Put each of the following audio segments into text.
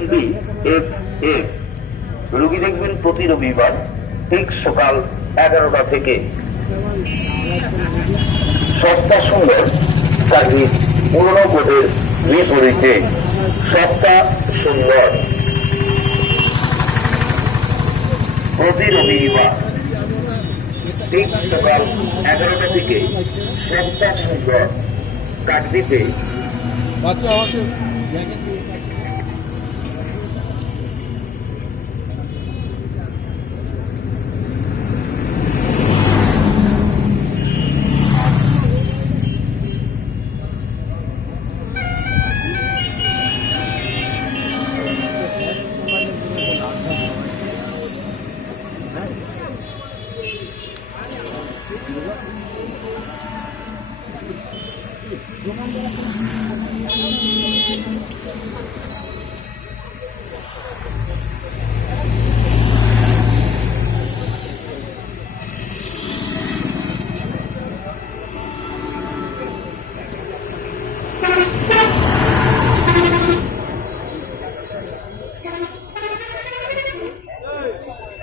MB FF। রোগী দেখবেন প্রতি রবিবার ঠিক সকাল 11টা থেকে। সস্তা সুন্দর সার্ভিস পুরনো কোটের বিপরীতে। সস্তা সুন্দর প্রতি রবিবার ঠিক সকাল 11টা থেকে। সস্তা সুন্দর কাকদ্বীপে।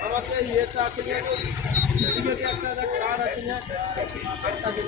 আমাকে ইয়েটা আছে, একটা কার্ড আছে।